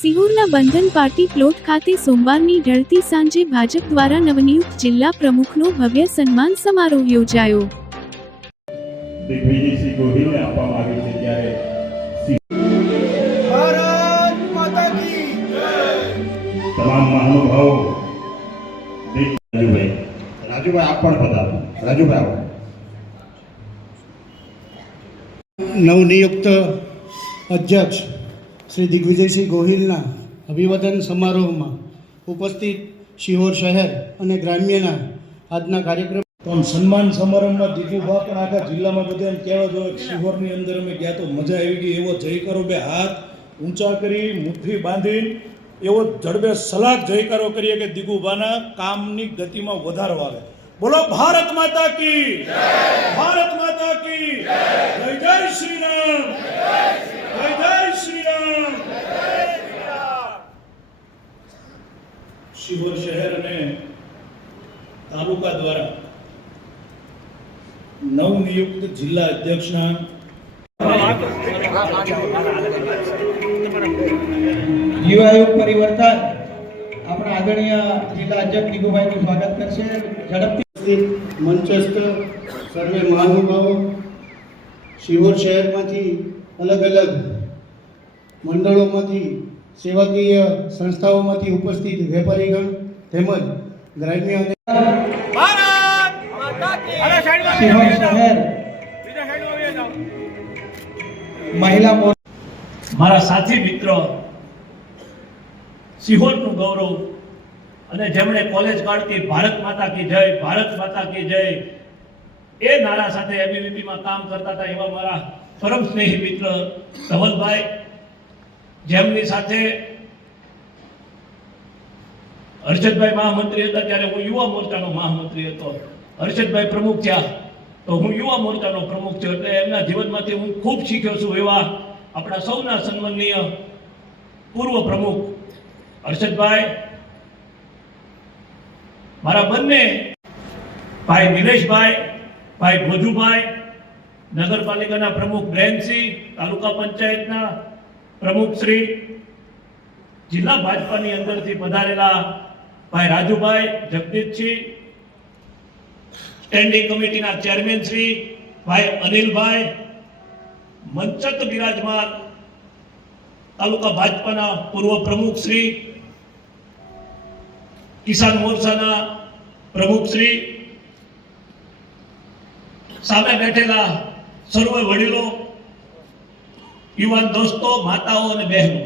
સિહોરના બંધન party plot ખાતે સોમવારની ઢળતી સાંજે ભાજપ દ્વારા નવનિયુક્ત જિલ્લા પ્રમુખનો ભવ્ય સન્માન સમારોહ યોજાયો। દિગ્વિજયસિંહ ગોહિલને આપવામાં આવી છે ત્યારે ભારત માતા કી જય। તમામ મહાનુભાવો રાજુભાઈ આપ પણ પધારો। રાજુભાઈ નવનિયુક્ત અધ્યક્ષ શ્રી દિગ્વિજયસિંહ ગોહિલના અભિવાદન સમારોહમાં ઉપસ્થિત શિહોર શહેર અને ગ્રામ્યના આજના કાર્યક્રમ તો સન્માન સમારંભમાં દીકુભા પણ આખા જિલ્લામાં બધા કહેવા જો શિહોરની અંદર અમે ગયા તો મજા આવી ગઈ। એવો જય કરો, બે હાથ ઊંચા કરી મુઠ્ઠી બાંધી એવો જડબે સલાહ જયકારો કરીએ કે દીકુભાના કામની ગતિમાં વધારો આવે। બોલો ભારત માતા કી જય, ભારત માતા કી જય, જય શ્રી રામ, જય શ્રી રામ। શિહોર શહેર અને તાલુકા દ્વારા નવનિયુક્ત જિલ્લા અધ્યક્ષના યુવાયુગ પરિવર્તન આપણા આદરણીય જિલ્લા અધ્યક્ષ દીકુભાઈનું સ્વાગત કરશે। ઝડપથી મંચસ્થ સર્વે મહાનુભાવો, શિહોર શહેરમાંથી અલગ અલગ મંડળોમાંથી, સેવાકીય સંસ્થાઓમાંથી ઉપસ્થિત વેપારીગણ તેમજ ગ્રામ્ય અને શિહોર શહેર મહિલા મારા સાથી મિત્ર સિહોરનું ગૌરવ અને જેમણે કોલેજ કાળથી ભારત માતા કી જય, ભારત માતા કી જય એ નારા સાથે એબીવીપીમાં કામ કરતા હતા એવા મારા પરમ સ્નેહી મિત્ર ધવલભાઈ, જેમની સાથે હર્ષદભાઈ મહામંત્રી હતા ત્યારે હું યુવા મોરચાનો મહામંત્રી હતો, હર્ષદભાઈ પ્રમુખ થયા તો હું યુવા મોરચાનો પ્રમુખ થયો। એટલે એમના જીવનમાંથી હું ખૂબ શીખ્યો છું। એવા આપણા સૌના સન્માનનીય પૂર્વ પ્રમુખ હર્ષદભાઈ, મારા બંને ભાઈ નિલેશભાઈ, ભાઈ ભોજુભાઈ, નગરપાલિકાના પ્રમુખ બ્રેનસિંહ, તાલુકા પંચાયતના પ્રમુખ શ્રી, જિલ્લા ભાજપાની અંદરથી પધારેલા ભાઈ રાજુભાઈ, જગદીશસિંહ, સ્ટેન્ડિંગ કમિટીના ચેરમેન શ્રી ભાઈ અનિલભાઈ, મંચક બિરાજમાન તાલુકા ભાજપાના પૂર્વ પ્રમુખ શ્રી, કિસાન મોરચાના પ્રમુખ શ્રી, સામે બેઠેલા સર્વ વડીલો, યુવાન દોસ્તો, માતાઓ અને બહેનો,